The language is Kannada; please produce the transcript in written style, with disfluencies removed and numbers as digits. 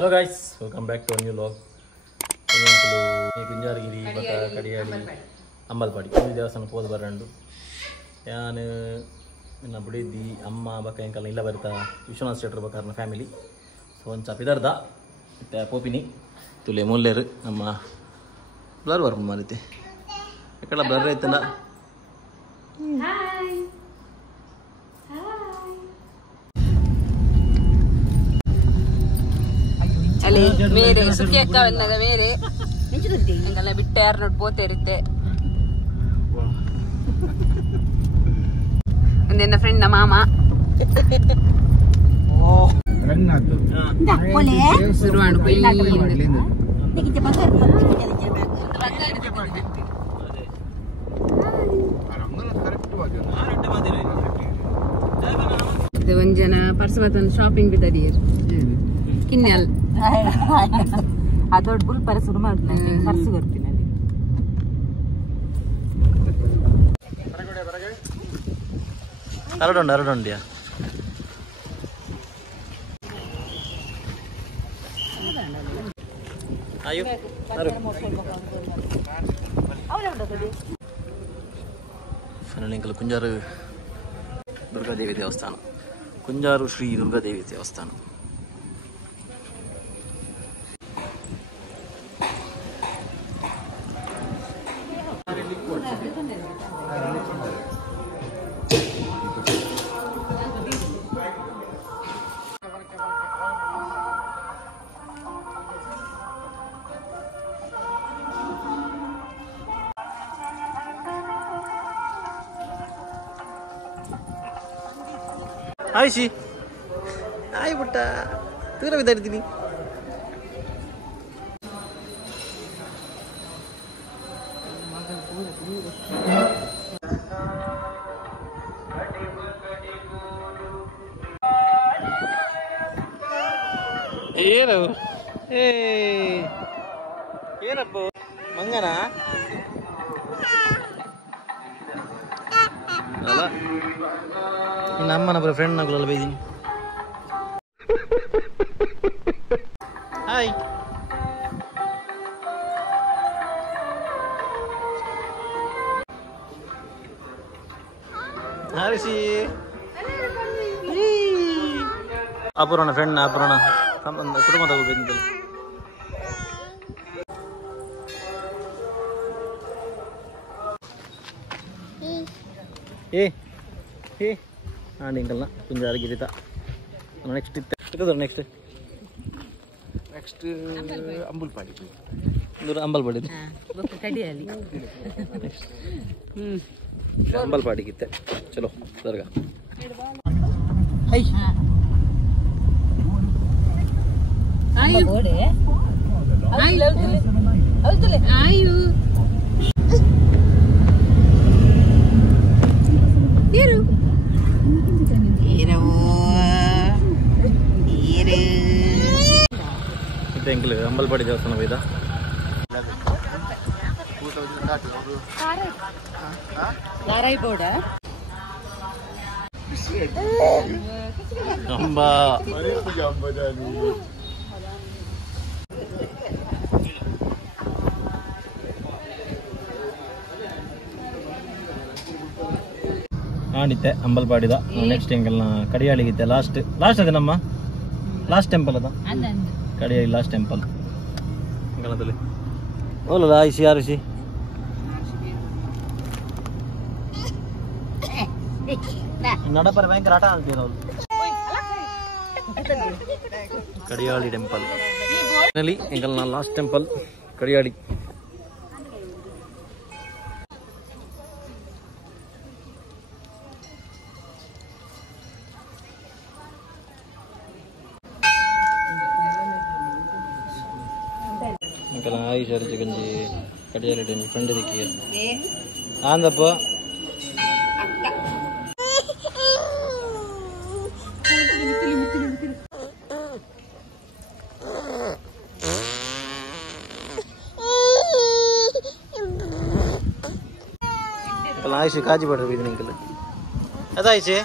Hello guys, welcome back to a new vlog. Kunjargiri, Baka, Kadiyali, Ambalpadi. This is the Barandu. And in a body, the Amma Baka and Kalila Berta, Vishwana State Bakarna family. So, on Chapidarda, the Popini, to Lemuler, Amma Blur Marite. I got a blur. Hi. ಅಲ್ಲಿ ಬೇರೆ ಸುಖಿ ಅಕ್ಕ ಬಂದದ ಬೇರೆ ಹಂಗೆಲ್ಲ ಬಿಟ್ಟು ಯಾರು ನೋಡ್ಬೋತ ಇರುತ್ತೆ ನನ್ನ ಫ್ರೆಂಡ್ ನಮ್ಮ ಮಾಮ ಶುರು ಇದು ಒಂದ್ ಜನ ಪರ್ಸವತನ ಶಾಪಿಂಗ್ ಬಿದ್ದದಿ ಕಿನ್ನೆಲ್ ಅದೊಡ್ ಬುಲ್ ಪರ ಶುರು ಮಾಡ್ತೀನಿ ಪರ್ಸು ಬರ್ತೀನಿ ಅರಡೊಂಡಿಯಾ ಅಯ್ಯೋ ಫೈನಲ್ ಕುಂಜಾರು ದುರ್ಗಾದೇವಿ ದೇವಸ್ಥಾನ ಕುಂಜಾರು ಶ್ರೀ ದುರ್ಗಾದೇವಿ ದೇವಸ್ಥಾನ ಹಾಯ್ ಶಿ ಹಾಯ್ ಪುಟ್ಟ ದೂರ ಬಿದ್ದಾಡ್ತೀನಿ ಏನು ಏನಪ್ಪ ಮಂಗನ ಅಲ್ಲ ಇನ್ನು ಅಮ್ಮನೊಬ್ಬರ ಫ್ರೆಂಡ್ ನಗಲೆಲ್ಲ ಬೈದೀನಿ ಹಾಯ್ ಹರಿಸಿ ಅಪೂರ್ಣ ಫ್ರೆಂಡ್ ಅಪೂರ್ಣ ಕುಟುಂಬದ ಹೋಗ್ಬೇಕಂತಲ್ಲ ಏ ಆಡಿಂಗಲ್ನ ಕುಂಜಾರಗಿರಿತ ನೆಕ್ಸ್ಟ್ ಇತ್ತು ನೆಕ್ಸ್ಟ್ ಅಂಬಲ್ಪಾಡಿ ಅಂಬಲ್ಪಾಡಿ ಕಡಿಯಲ್ಲಿ ಅಂಬಲ್ಪಾಡಿಗಿತ್ತೆ ಚಲೋ ದರ್ಗಾ ಆಯು ಅಂಬಲ್ಪಾಡಿ ದೇವಸ್ಥಾನ ಬೈದ ಅಂಬ ಆಡಿತ್ತೆ ಅಂಬಲ್ಪಾಡಿದ ನೆಕ್ಸ್ಟ್ ಎಂಗಲ್ನ ಕಡಿಯಾಳಿಗಿತ್ತೆ ಲಾಸ್ಟ್ ಅದೇ ನಮ್ಮ ಲಾಸ್ಟ್ ಟೆಂಪಲ್ ಅದ ಕಡಿಯಾಳಿ ಲಾಸ್ಟ್ ಟೆಂಪಲ್ ಅಂಗಲದಲ್ಲಿ ಓಲಲ್ಲ ಆಯ್ಸಿ ಆರಿಸಿ ನಡಪರ ಭಯಂಕರ ಆಟ ಆಡ್ತೀರ ಅವ್ರು ಕಡಿಯಾಳಿ ಟೆಂಪಲ್ ಎಂಗಲ್ನ ಲಾಸ್ಟ್ ಟೆಂಪಲ್ ಕಡಿಯಾಳಿ ಆಯಿಷಾರಿ ಗಂಜಿ ಕಡಿಯಾಳಿ ಫ್ರೆಂಡ್ ಇದಕ್ಕೆ ಆಂದಪ್ಪ ಆಯಿಷು ಕಾಜಿ ಪಡ್ರಿ ನಿಂಕಲ್ ಅದಾಯಿಷೆ